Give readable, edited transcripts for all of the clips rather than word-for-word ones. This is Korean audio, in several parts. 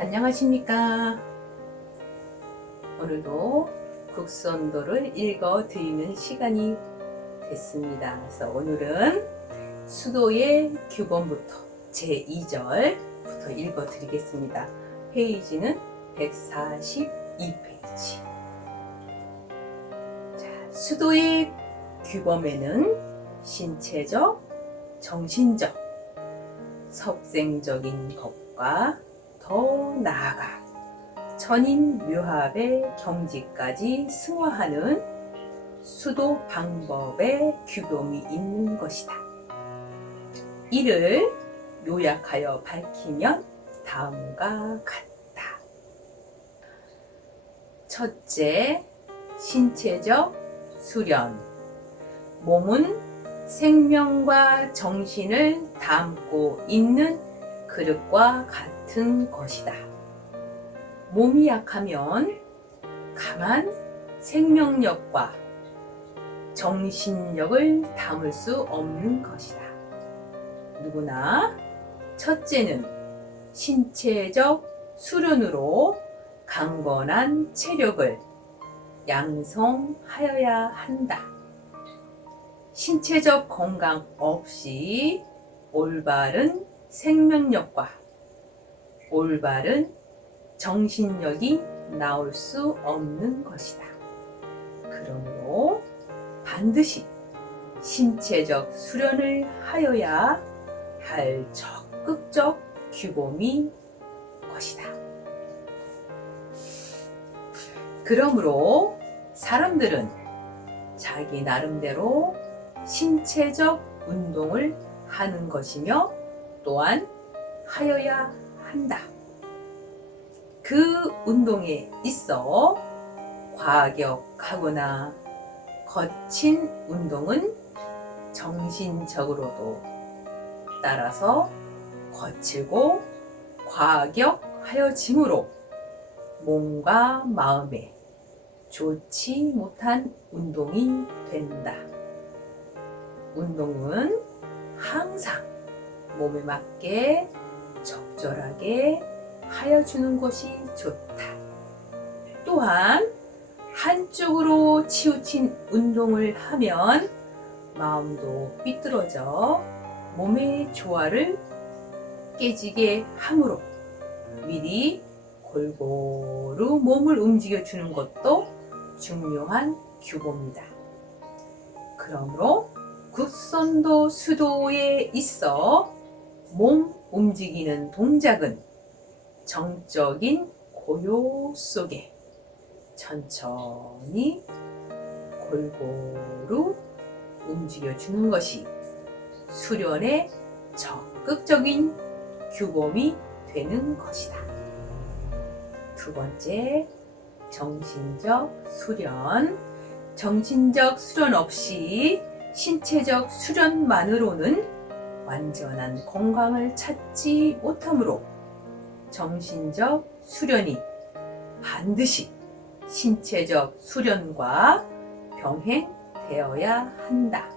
안녕하십니까. 오늘도 국선도를 읽어드리는 시간이 됐습니다. 그래서 오늘은 수도의 규범부터 제2절부터 읽어드리겠습니다. 페이지는 142페이지. 수도의 규범에는 신체적, 정신적, 섭생적인 것과 더 나아가 천인묘합의 경지까지 승화하는 수도 방법의 규범이 있는 것이다. 이를 요약하여 밝히면 다음과 같다. 첫째, 신체적 수련. 몸은 생명과 정신을 담고 있는 그릇과 같은 것이다. 몸이 약하면 강한 생명력과 정신력을 담을 수 없는 것이다. 누구나 첫째는 신체적 수련으로 강건한 체력을 양성하여야 한다. 신체적 건강 없이 올바른 생명력과 올바른 정신력이 나올 수 없는 것이다. 그러므로 반드시 신체적 수련을 하여야 할 적극적 규범이 것이다. 그러므로 사람들은 자기 나름대로 신체적 운동을 하는 것이며 또한 하여야 한다. 그 운동에 있어 과격하거나 거친 운동은 정신적으로도 따라서 거칠고 과격하여짐으로 몸과 마음에 좋지 못한 운동이 된다. 운동은 항상 몸에 맞게 적절하게 하여주는 것이 좋다. 또한 한쪽으로 치우친 운동을 하면 마음도 삐뚤어져 몸의 조화를 깨지게 하므로 미리 골고루 몸을 움직여주는 것도 중요한 규범이다. 그러므로 국선도 수도에 있어 몸 움직이는 동작은 정적인 고요 속에 천천히 골고루 움직여주는 것이 수련의 적극적인 규범이 되는 것이다. 두 번째, 정신적 수련. 정신적 수련 없이 신체적 수련만으로는 완전한 건강을 찾지 못하므로 정신적 수련이 반드시 신체적 수련과 병행되어야 한다.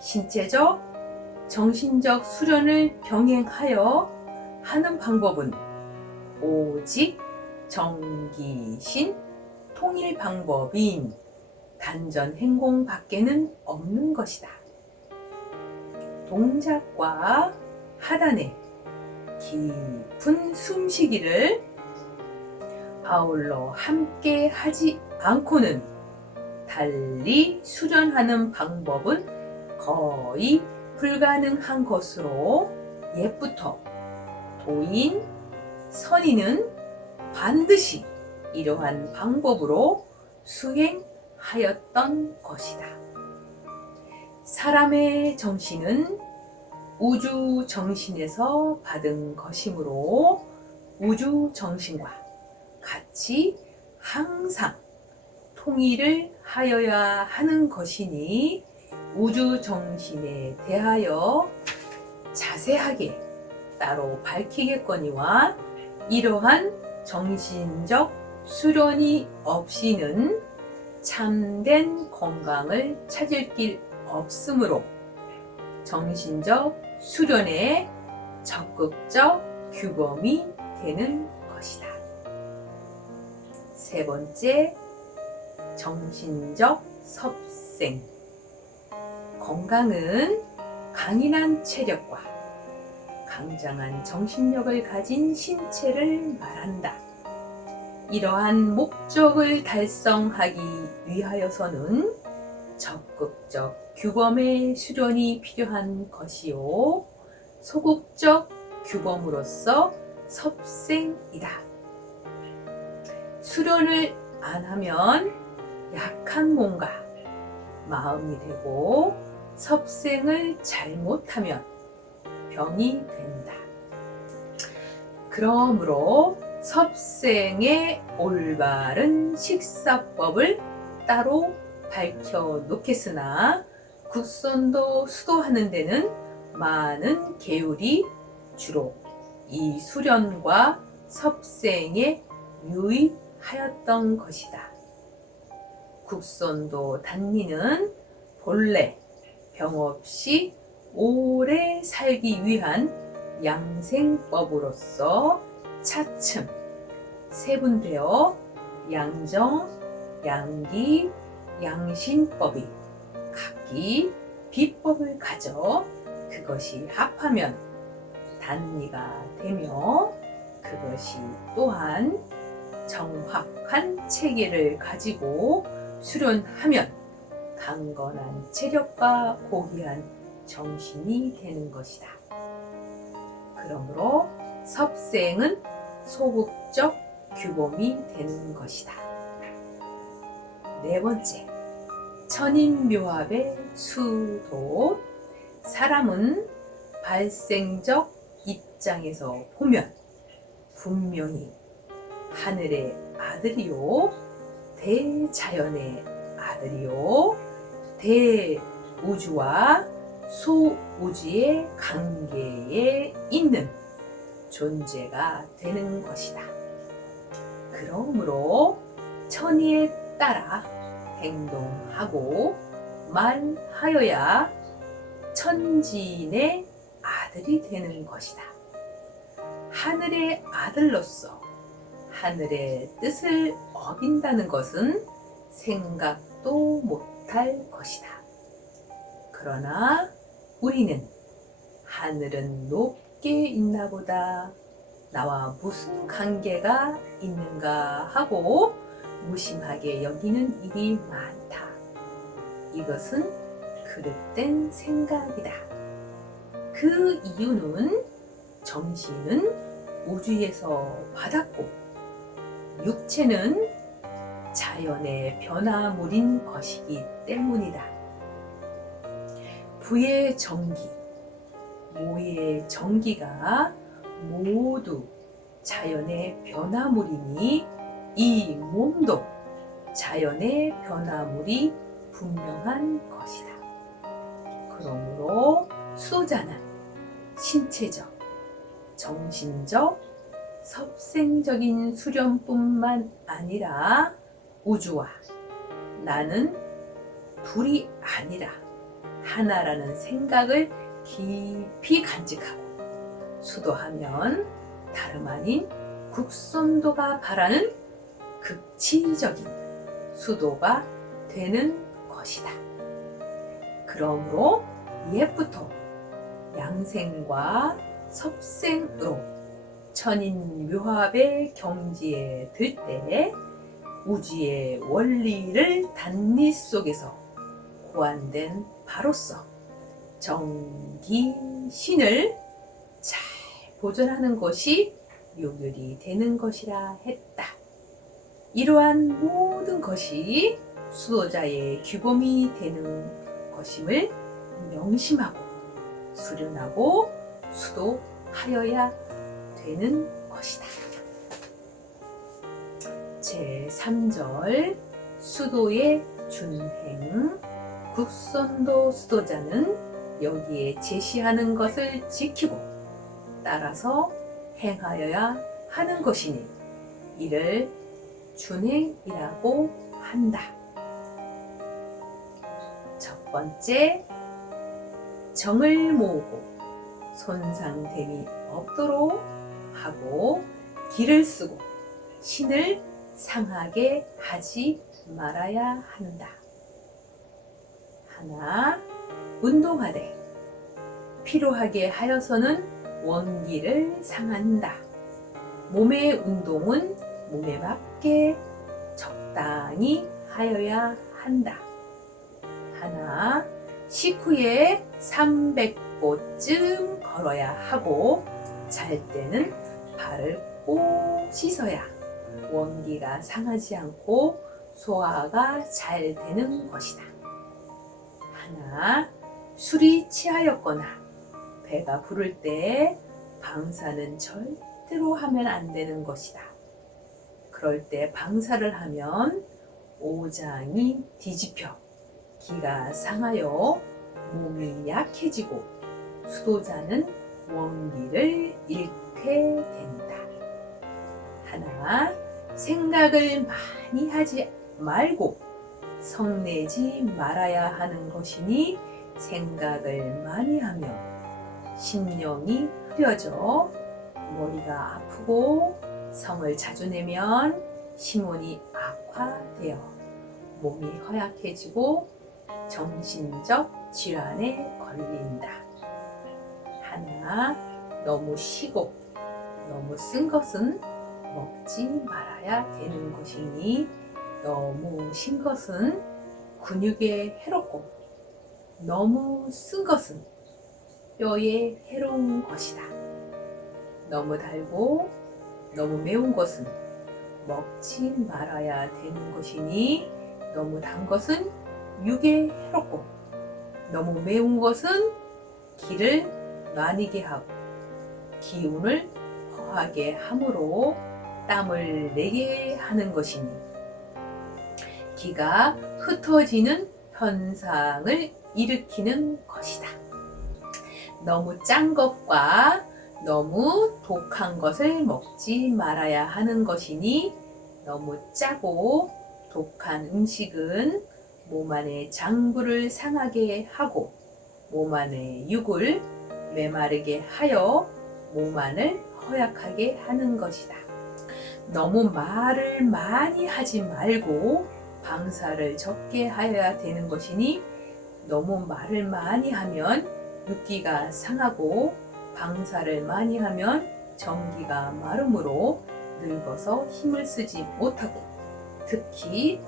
신체적, 정신적 수련을 병행하여 하는 방법은 오직 정기신 통일 방법인 단전 행공 밖에는 없는 것이다. 동작과 하단의 깊은 숨쉬기를 아울러 함께 하지 않고는 달리 수련하는 방법은 거의 불가능한 것으로 옛부터 도인, 선인은 반드시 이러한 방법으로 수행하였던 것이다. 사람의 정신은 우주 정신에서 받은 것이므로 우주 정신과 같이 항상 통일을 하여야 하는 것이니 우주 정신에 대하여 자세하게 따로 밝히겠거니와 이러한 정신적 수련이 없이는 참된 건강을 찾을 길 없으므로 정신적 수련의 적극적 규범이 되는 것이다. 세 번째, 정신적 섭생. 건강은 강인한 체력과 강장한 정신력을 가진 신체를 말한다. 이러한 목적을 달성하기 위하여서는 적극적 규범의 수련이 필요한 것이요, 소극적 규범으로서 섭생이다. 수련을 안 하면 약한 몸과 마음이 되고, 섭생을 잘못하면 병이 된다. 그러므로 섭생의 올바른 식사법을 따로 밝혀 놓겠으나, 국선도 수도하는 데는 많은 계율이 주로 이 수련과 섭생에 유의하였던 것이다. 국선도 단리는 본래 병 없이 오래 살기 위한 양생법으로서 차츰 세분되어 양정, 양기, 양신법이 각기 비법을 가져 그것이 합하면 단리가 되며, 그것이 또한 정확한 체계를 가지고 수련하면 강건한 체력과 고귀한 정신이 되는 것이다. 그러므로 섭생은 소극적 규범이 되는 것이다. 네 번째, 천인묘합의 수도. 사람은 발생적 입장에서 보면 분명히 하늘의 아들이요, 대자연의 아들이요, 대우주와 소우주의 관계에 있는 존재가 되는 것이다. 그러므로 천의에 따라 행동하고 말하여야 천지인의 아들이 되는 것이다. 하늘의 아들로서 하늘의 뜻을 어긴다는 것은 생각도 못할 것이다. 그러나 우리는 하늘은 높게 있나 보다, 나와 무슨 관계가 있는가 하고 무심하게 여기는 일이 많다. 이것은 그릇된 생각이다. 그 이유는 정신은 우주에서 받았고 육체는 자연의 변화물인 것이기 때문이다. 부의 정기, 모의 정기가 모두 자연의 변화물이니 이 몸도 자연의 변화물이 분명한 것이다. 그러므로 수도자는 신체적, 정신적, 섭생적인 수련뿐만 아니라 우주와 나는 둘이 아니라 하나라는 생각을 깊이 간직하고 수도하면 다름 아닌 국선도가 바라는 극치적인 수도가 되는 것이다. 그러므로 옛부터 양생과 섭생으로 천인묘합의 경지에 들 때 우주의 원리를 단리 속에서 고안된 바로서 정기신을 잘 보존하는 것이 요결이 되는 것이라 했다. 이러한 모든 것이 수도자의 규범이 되는 것임을 명심하고 수련하고 수도하여야 되는 것이다. 제3절 수도의 준행. 국선도 수도자는 여기에 제시하는 것을 지키고 따라서 행하여야 하는 것이니 이를 준행이라고 한다. 첫 번째, 정을 모으고 손상됨이 없도록 하고 기를 쓰고 신을 상하게 하지 말아야 한다. 하나, 운동하되 피로하게 하여서는 원기를 상한다. 몸의 운동은 몸에 맞게 적당히 하여야 한다. 하나, 식후에 300보쯤 걸어야 하고 잘 때는 발을 꼭 씻어야 원기가 상하지 않고 소화가 잘 되는 것이다. 하나, 술이 취하였거나 배가 부를 때 방사는 절대로 하면 안 되는 것이다. 그럴 때 방사를 하면 오장이 뒤집혀 기가 상하여 몸이 약해지고 수도자는 원기를 잃게 된다. 하나, 생각을 많이 하지 말고 성내지 말아야 하는 것이니 생각을 많이 하면 신령이 흐려져 머리가 아프고 성을 자주 내면 신원이 악화되어 몸이 허약해지고 정신적 질환에 걸린다. 하나, 너무 시고 너무 쓴 것은 먹지 말아야 되는 것이니 너무 신 것은 근육에 해롭고 너무 쓴 것은 뼈에 해로운 것이다. 너무 달고 너무 매운 것은 먹지 말아야 되는 것이니 너무 단 것은 육에 해롭고 너무 매운 것은 기를 나뉘게 하고 기운을 허하게 함으로 땀을 내게 하는 것이니 기가 흩어지는 현상을 일으키는 것이다. 너무 짠 것과 너무 독한 것을 먹지 말아야 하는 것이니 너무 짜고 독한 음식은 몸 안의 장부를 상하게 하고 몸 안의 육을 메마르게 하여 몸 안을 허약하게 하는 것이다. 너무 말을 많이 하지 말고 방사를 적게 하여야 되는 것이니 너무 말을 많이 하면 육기가 상하고 방사를 많이 하면 정기가 마름으로 늙어서 힘을 쓰지 못하고 특히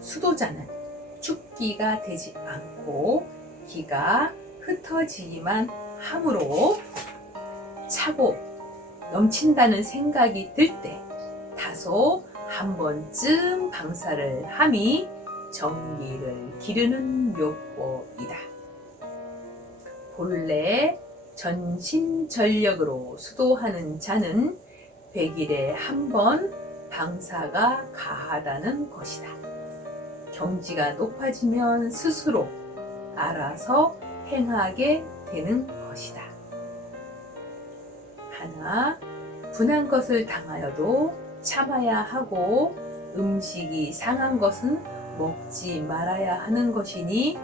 수도자는 축기가 되지 않고 기가 흩어지기만 함으로 차고 넘친다는 생각이 들 때 다소 한 번쯤 방사를 함이 정기를 기르는 묘법이다. 본래 전신전력으로 수도하는 자는 100일에 한 번 방사가 가하다는 것이다. 경지가 높아지면 스스로 알아서 행하게 되는 것이다. 하나, 분한 것을 당하여도 참아야 하고 음식이 상한 것은 먹지 말아야 하는 것이니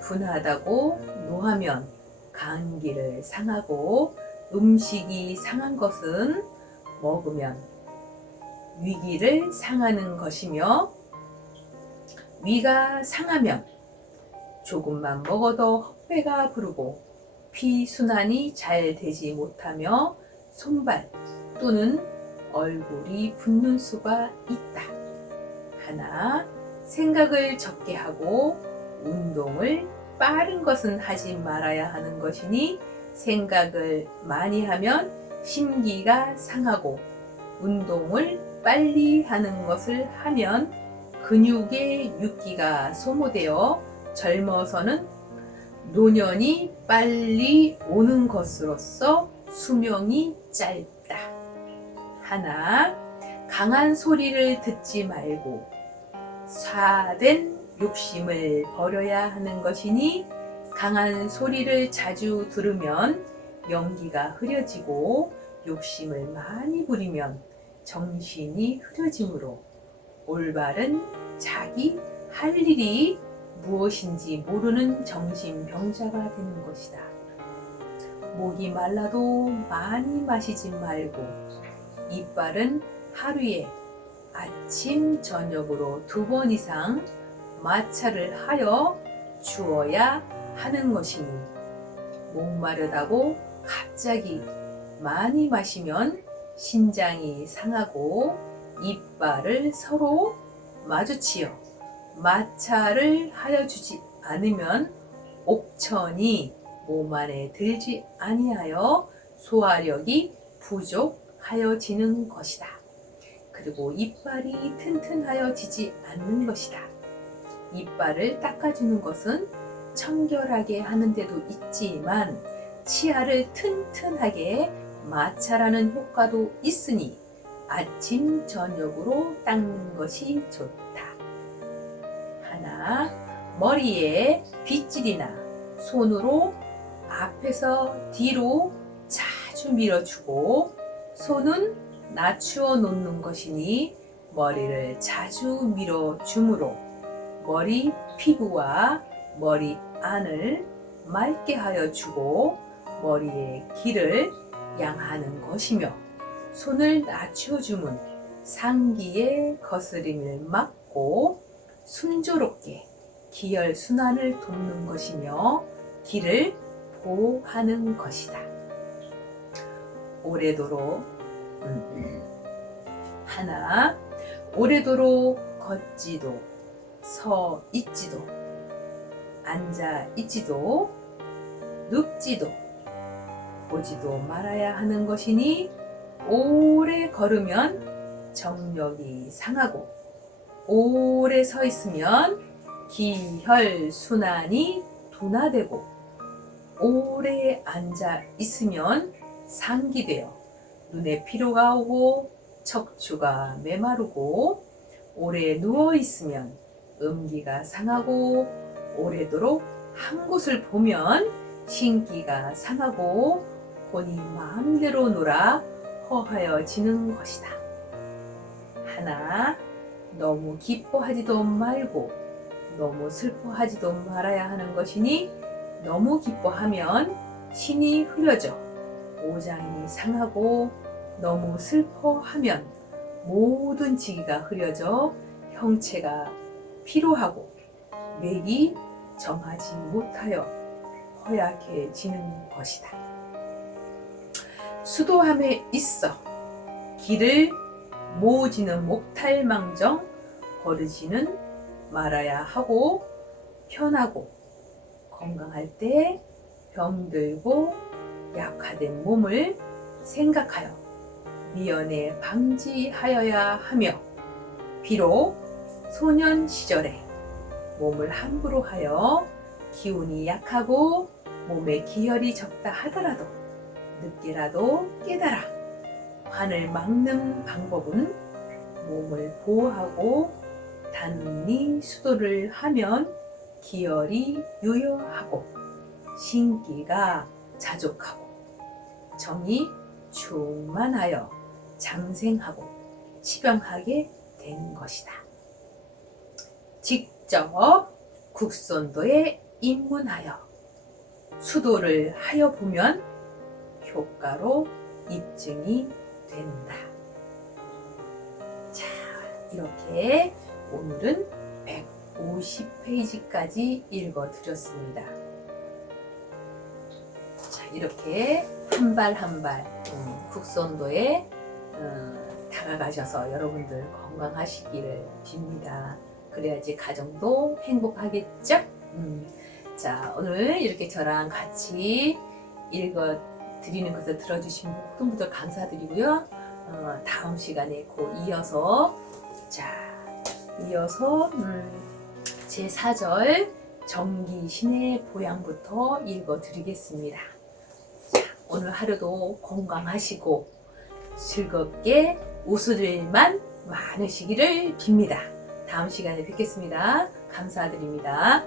분하다고 노하면 감기를 상하고 음식이 상한 것은 먹으면 위기를 상하는 것이며 위가 상하면 조금만 먹어도 헛배가 부르고 피순환이 잘 되지 못하며 손발 또는 얼굴이 붓는 수가 있다. 하나, 생각을 적게 하고 운동을 빠른 것은 하지 말아야 하는 것이니 생각을 많이 하면 심기가 상하고 운동을 빨리 하는 것을 하면 근육의 육기가 소모되어 젊어서는 노년이 빨리 오는 것으로서 수명이 짧다. 하나, 강한 소리를 듣지 말고 사된 욕심을 버려야 하는 것이니 강한 소리를 자주 들으면 연기가 흐려지고 욕심을 많이 부리면 정신이 흐려지므로 올바른 자기 할 일이 무엇인지 모르는 정신병자가 되는 것이다. 목이 말라도 많이 마시지 말고 이빨은 하루에 아침, 저녁으로 2번 이상 마찰을 하여 주어야 하는 것이니 목마르다고 갑자기 많이 마시면 신장이 상하고 이빨을 서로 마주치어 마찰을 하여 주지 않으면 옥천이 몸 안에 들지 아니하여 소화력이 부족하여지는 것이다. 그리고 이빨이 튼튼하여지지 않는 것이다. 이빨을 닦아주는 것은 청결하게 하는 데도 있지만 치아를 튼튼하게 마찰하는 효과도 있으니 아침, 저녁으로 닦는 것이 좋다. 하나, 머리에 빗질이나 손으로 앞에서 뒤로 자주 밀어주고 손은 낮추어 놓는 것이니 머리를 자주 밀어줌으로 머리 피부와 머리 안을 맑게 하여 주고 머리의 길을 양하는 것이며 손을 낮추어 주면 상기의 거스림을 막고 순조롭게 기혈순환을 돕는 것이며 길을 보호하는 것이다. 오래도록 하나, 오래도록 걷지도 서 있지도 앉아 있지도 눕지도 보지도 말아야 하는 것이니 오래 걸으면 정력이 상하고 오래 서 있으면 기혈순환이 둔화되고 오래 앉아 있으면 상기되어 눈에 피로가 오고 척추가 메마르고 오래 누워 있으면 음기가 상하고 오래도록 한 곳을 보면 신기가 상하고 본인 마음대로 놀아 허하여지는 것이다. 하나, 너무 기뻐하지도 말고 너무 슬퍼하지도 말아야 하는 것이니 너무 기뻐하면 신이 흐려져 오장이 상하고 너무 슬퍼하면 모든 지기가 흐려져 형체가 피로하고 맥이 정하지 못하여 허약해지는 것이다. 수도함에 있어 길을 모으지는 목탈망정 거르지는 말아야 하고 편하고 건강할 때 병들고 약화된 몸을 생각하여 미연에 방지하여야 하며 비록 소년 시절에 몸을 함부로 하여 기운이 약하고 몸에 기혈이 적다 하더라도 늦게라도 깨달아 환을 막는 방법은 몸을 보호하고 단히 수도를 하면 기혈이 유효하고 신기가 자족하고 정이 충만하여 장생하고 치병하게 된 것이다. 직접 국선도에 입문하여 수도를 하여 보면 효과로 입증이 된다. 자, 이렇게 오늘은 150페이지까지 읽어드렸습니다. 자, 이렇게 한 발 한 발 국선도에 다가가셔서 여러분들 건강하시기를 빕니다. 그래야지 가정도 행복하겠죠? 자, 오늘 이렇게 저랑 같이 읽어드리는 것을 들어주신 모든 분들 감사드리고요. 다음 시간에 곧 이어서 제 4절 정기신의 보양부터 읽어드리겠습니다. 자, 오늘 하루도 건강하시고 즐겁게 웃을 일만 많으시기를 빕니다. 다음 시간에 뵙겠습니다. 감사드립니다.